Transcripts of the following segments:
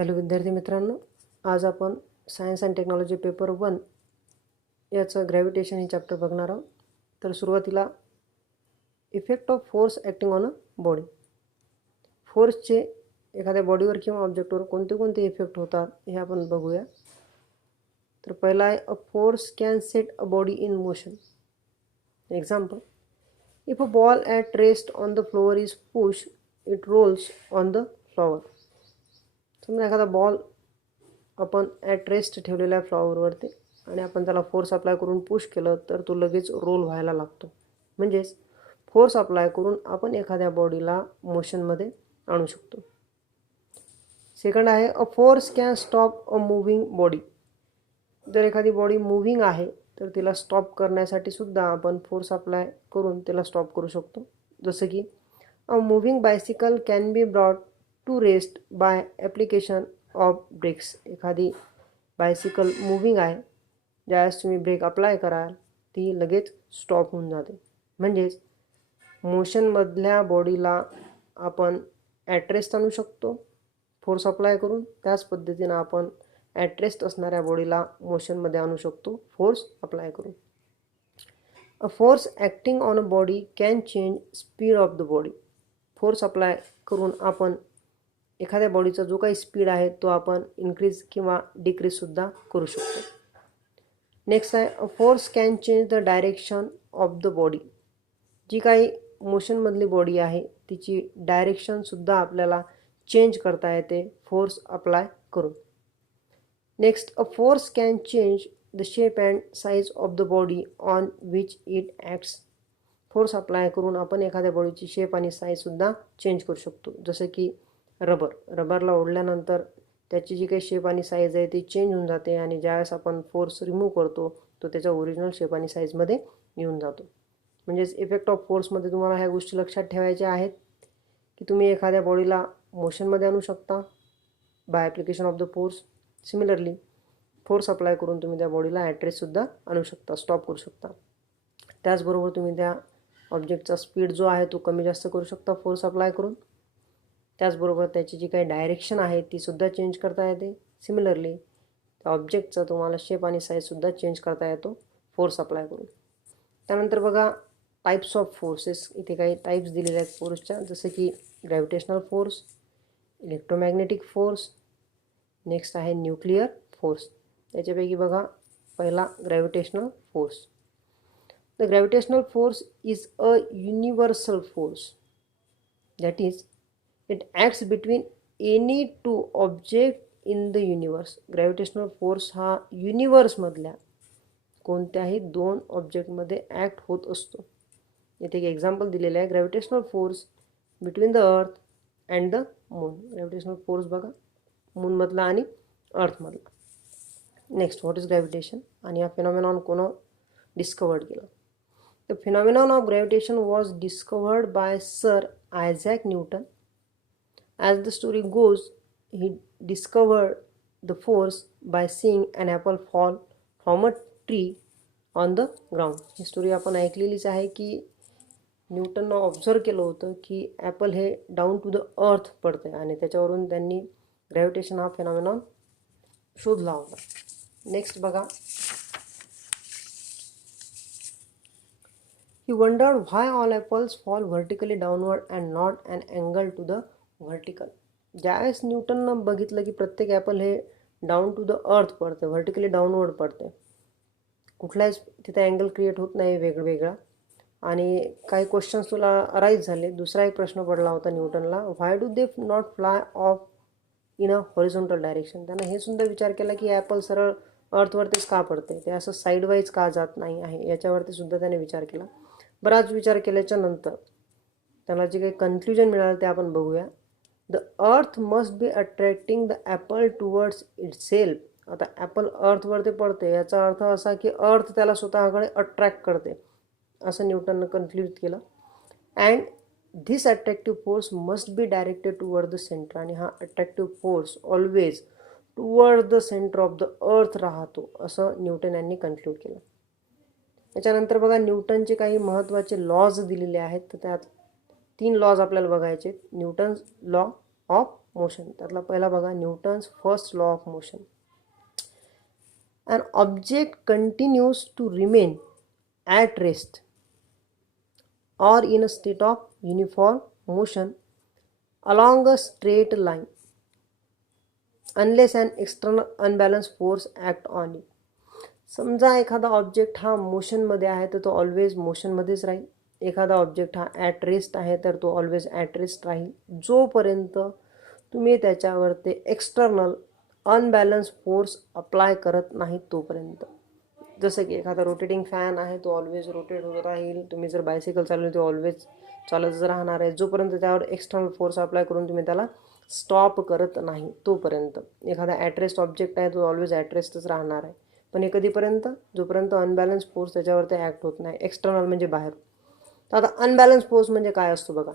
Hello विद्यार्थी मित्रांनो, आज आपण सायन्स अँड टेक्नॉलॉजी पेपर 1 याचं ग्रॅव्हिटेशन हे चॅप्टर बघणार आहोत. तर सुरुवातीला effect of force acting on a body. फोर्सचे एखाद्या बॉडीवर किंवा ऑब्जेक्टवर कोणते कोणते इफेक्ट होतात हे आपण बघूया. तर पहिला आहे a force can set a body in motion. Example, if a ball at rest on the floor is push it rolls on the floor. समजा एखादा बॉल आपण ॲट रेस्ट ठेवलेला आहे फ्लॉवरवरती आणि आपण त्याला फोर्स अप्लाय करून पुश केलं तर तो लगेच रोल व्हायला लागतो. म्हणजेच फोर्स अप्लाय करून आपण एखाद्या बॉडीला मोशनमध्ये आणू शकतो. सेकंड आहे a force can stop a moving body. जर एखादी बॉडी मूव्हिंग आहे तर तिला स्टॉप करण्यासाठी सुद्धा आपण फोर्स अप्लाय करून तिला स्टॉप करू शकतो. जसं की a moving bicycle can be brought to rest by application of brakes. एखादी बायसिकल मूव्हिंग आहे, ज्यावेळेस तुम्ही ब्रेक अप्लाय कराल ती लगेच स्टॉप होऊन जाते. म्हणजेच मोशनमधल्या बॉडीला आपण ॲट रेस्ट आणू शकतो फोर्स अप्लाय करून. त्याच पद्धतीनं आपण ॲट रेस्ट असणाऱ्या बॉडीला मोशनमध्ये आणू शकतो फोर्स अप्लाय करून. A force acting on a body can change speed of the body. Force apply करून आपण एखाद्या बॉडीचा जो काही स्पीड आहे तो आपण इन्क्रीज किंवा डिक्रीजसुद्धा करू शकतो. नेक्स्ट आहे a force can change the direction of the body. जी काही मोशनमधली बॉडी आहे तिची डायरेक्शनसुद्धा आपल्याला चेंज करता येते फोर्स अप्लाय करून. Next a force can change the shape and size of the body on which it acts. Force apply करून आपण एखाद्या बॉडीची शेप आणि साईजसुद्धा चेंज करू शकतो. जसं की रबरला ओढल्यानंतर त्याची जी काही शेप आणि साईज आहे ती चेंज होऊन जाते आणि ज्यावेळेस आपण फोर्स रिमूव्ह करतो तो त्याच्या ओरिजिनल शेप आणि साईजमध्ये येऊन जातो. म्हणजेच इफेक्ट ऑफ फोर्समध्ये तुम्हाला ह्या गोष्टी लक्षात ठेवायच्या आहेत की तुम्ही एखाद्या बॉडीला मोशनमध्ये आणू शकता by application of the force. Similarly force apply करून तुम्ही त्या बॉडीला ॲट रेस्टसुद्धा आणू शकता, स्टॉप करू शकता. त्याचबरोबर तुम्ही त्या ऑब्जेक्टचा स्पीड जो आहे तो कमी जास्त करू शकता फोर्स अप्लाय करून. त्याचबरोबर त्याची जी काही डायरेक्शन आहे तीसुद्धा चेंज करता येते. सिमिलरली त्या ऑब्जेक्टचा तुम्हाला शेप आणि साईजसुद्धा चेंज करता येतो फोर्स अप्लाय करून. त्यानंतर बघा टाईप्स ऑफ फोर्सेस. इथे काही टाईप्स दिलेल्या आहेत फोर्सच्या, जसं की gravitational force, electromagnetic force, next आहे न्यूक्लिअर फोर्स. त्याच्यापैकी बघा पहिला gravitational force. The gravitational force is a universal force that is it acts between any two object in the universe. Gravitational force हा युनिवर्समधल्या कोणत्याही दोन ऑब्जेक्टमध्ये ॲक्ट होत असतो. इथे एक एक्झाम्पल दिलेलं आहे, gravitational force between the earth and the moon. Gravitational force बघा मूनमधला आणि अर्थमधला. नेक्स्ट, व्हॉट इज ग्रॅव्हिटेशन आणि हा फिनॉमिनॉन कोण डिस्कवर्ड केला? The phenomenon of gravitation was discovered by sir Isaac Newton. As the story goes, he discovered the force by seeing an apple fall from a tree on the ground. He story आपण ऐकलेलीच आहे की न्यूटननं observe केलं होतं की Apple हे down to the earth पडतं आणि त्याच्यावरून त्यांनी ग्रॅव्हिटेशन हा फिनॉमिनॉन शोधला होता. नेक्स्ट बघा, he wondered why all apples fall vertically downward and not an angle to the vertical. ज्यावेळेस न्यूटननं बघितलं की प्रत्येक ॲपल हे डाऊन टू द अर्थ पडते, व्हर्टिकली डाऊनवर्ड पडते, कुठलाच तिथे अँगल क्रिएट होत नाही वेगवेगळा. आणि काही क्वेश्चन्स तुला अराईज झाले. दुसरा एक प्रश्न पडला होता न्यूटनला, why do they not fly off in a horizontal direction. त्यानं हे सुद्धा विचार केला की ॲपल सरळ अर्थवरतीच का पडते, ते असं साईडवाईज का जात नाही आहे, याच्यावरती सुद्धा त्याने विचार केला. बराच विचार केल्याच्या नंतर त्याला जे काही कन्क्ल्युजन मिळालं ते आपण बघूया. The earth must be attracting the Apple towards it self. आता ॲपल अर्थवरती पडते याचा अर्थ असा की अर्थ त्याला स्वतःकडे अट्रॅक्ट करते, असं न्यूटननं कन्क्ल्यूड केलं. And this attractive force must be directed toward the centre. आणि हा attractive force always toward the centre of the earth राहतो, असं न्यूटन यांनी कन्क्ल्यूड केलं. याच्यानंतर बघा न्यूटनचे काही महत्त्वाचे लॉज दिलेले आहेत. तर त्यात 3 लॉज आपल्याला बघायचे. Newton's law of motion. त्यातला पहिला बघा, Newton's first law of motion. An object continues to remain at rest or in a state of uniform motion along a straight line unless an external unbalanced force act on it. समजा एखादा object हा मोशनमध्ये आहे तर तो always मोशनमध्येच राहील. एखादा object हा at rest आहे तर तो ऑलवेज ॲट रेस्ट राहील जोपर्यंत तुम्ही त्याच्यावर ते एक्सटर्नल अनबॅलन्स फोर्स अप्लाय करत नाही तोपर्यंत. जसं की एखादा रोटेटिंग फॅन आहे तो ऑलवेज रोटेट होत राहील. तुम्ही जर बायसिकल चालवली तो ऑलवेज चालतच राहणार आहे जोपर्यंत त्यावर एक्सटर्नल फोर्स अप्लाय करून तुम्ही त्याला स्टॉप करत नाही तोपर्यंत. एखादा ॲटरेस्ट ऑब्जेक्ट आहे तो ऑलवेज ॲटरेस्टच राहणार आहे. पण हे कधीपर्यंत, जोपर्यंत अनबॅलन्स फोर्स त्याच्यावरती ॲक्ट होत नाही, एक्सटर्नल म्हणजे बाहेर. तर आता अनबॅलन्स फोर्स म्हणजे काय असतो बघा.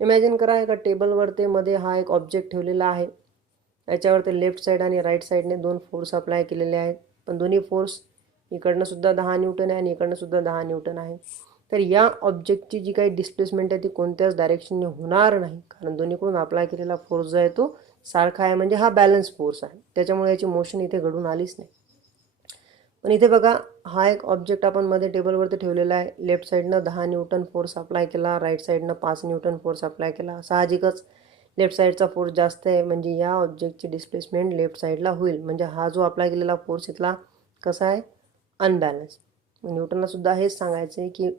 इमॅजिन करा एका टेबलवरती मध्ये हा एक ऑब्जेक्ट ठेवलेला आहे. याच्यावरती लेफ्ट साईड आणि राईट साईडने दोन फोर्स अप्लाय केलेले आहेत. पण दोन्ही फोर्स इकडनं सुद्धा 10 न्यूटन आहे आणि इकडनं सुद्धा 10 न्यूटन आहे. तर या ऑब्जेक्टची जी काही डिस्प्लेसमेंट आहे ती कोणत्याच डायरेक्शनने होणार नाही, कारण दोन्हीकडून अप्लाय केलेला फोर्स जो आहे तो सारखा आहे, म्हणजे हा बॅलन्स फोर्स आहे. त्याच्यामुळे याची मोशन इथे घडून आलीच नाही. पण इथे बघा, हा एक ऑब्जेक्ट आपण मध्ये टेबलवरती ठेवलेला आहे. लेफ्ट साईडनं 10 न्यूटन फोर्स अप्लाय केला, राईट साईडनं 5 न्यूटन फोर्स अप्लाय केला. साहजिकच लेफ्ट साईडचा फोर्स जास्त आहे, म्हणजे या ऑब्जेक्टची डिस्प्लेसमेंट लेफ्ट साईडला होईल. म्हणजे हा जो अप्लाय केलेला फोर्स इथला कसा आहे, अनबॅलन्स. न्यूटनला सुद्धा हेच सांगायचं आहे की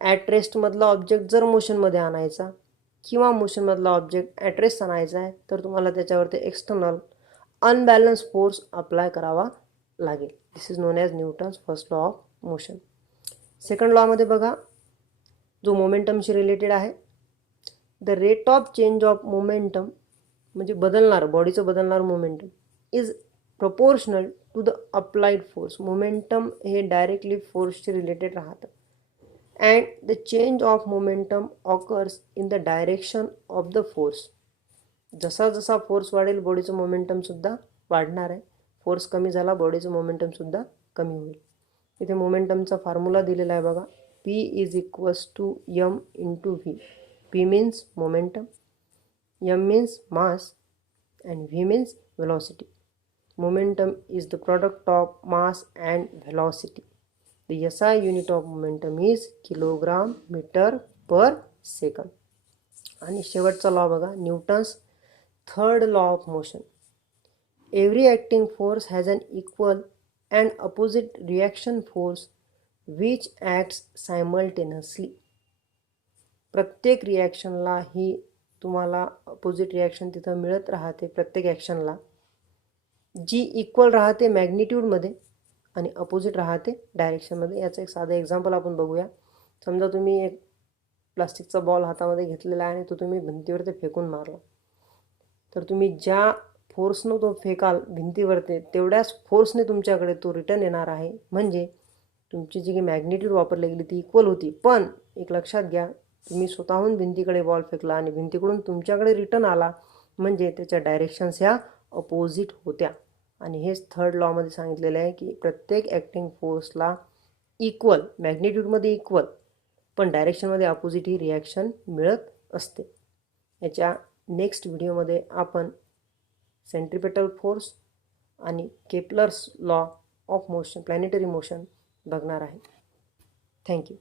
ॲट रेस्टमधला ऑब्जेक्ट जर मोशनमध्ये आणायचा किंवा मोशनमधला ऑब्जेक्ट ॲट रेस्ट आणायचा आहे तर तुम्हाला त्याच्यावरती एक्सटर्नल अनबॅलन्स फोर्स अप्लाय करावा लागेल. This is known as Newton's first law of motion. Second लॉमध्ये बघा, जो मोमेंटमशी रिलेटेड आहे. The rate of change of momentum म्हणजे बदलणार, बॉडीचं बदलणार momentum is proportional to the applied force. Momentum हे डायरेक्टली फोर्सशी रिलेटेड राहतं. And the change of momentum occurs in the direction of the force. जसा जसा फोर्स वाढेल बॉडीचं मोमेंटमसुद्धा वाढणार आहे. फोर्स कमी झाला बॉडीचं मोमेंटमसुद्धा कमी होईल. इथे मोमेंटमचा फॉर्म्युला दिलेला आहे बघा. P is equals to M into V. P means momentum, M means mass and V means velocity. Momentum is the product of mass and velocity. The SI unit of momentum is kilogram meter per second. आणि शेवटचा law बघा, Newton's third law of motion. Every acting force has an equal and opposite reaction force which acts simultaneously. प्रत्येक रिॲक्शनला ही तुम्हाला opposite reaction तिथं मिळत राहते. प्रत्येक ॲक्शनला जी equal राहते मॅग्निट्यूडमध्ये आणि अपोजिट राहते डायरेक्शनमध्ये. याचं एक साधं एक्झाम्पल आपण बघूया. समजा तुम्ही एक प्लास्टिकचा बॉल हातामध्ये घेतलेला आहे आणि तो तुम्ही भिंतीवरती फेकून मारला, तर तुम्ही ज्या फोर्सनं तो फेकाल भिंतीवरती तेवढ्याच फोर्सने तुमच्याकडे तो रिटर्न येणार आहे. म्हणजे तुमची जी काही मॅग्निट्यूड वापरली गेली ती इक्वल होती. पण एक लक्षात घ्या, तुम्ही स्वतःहून भिंतीकडे बॉल फेकला आणि भिंतीकडून तुमच्याकडे रिटर्न आला, म्हणजे त्याच्या डायरेक्शन्स ह्या अपोजिट होत्या. आणि हेच थर्ड लॉमध्ये सांगितलेलं आहे की प्रत्येक ॲक्टिंग फोर्सला इक्वल, मॅग्निट्यूडमध्ये इक्वल पण डायरेक्शनमध्ये अपोजिट ही रिॲक्शन मिळत असते. याच्या नेक्स्ट व्हिडिओमध्ये आपण सेंट्रिपेटल फोर्स आणि Kepler's law of motion, planetary motion बघणार आहे. थँक्यू.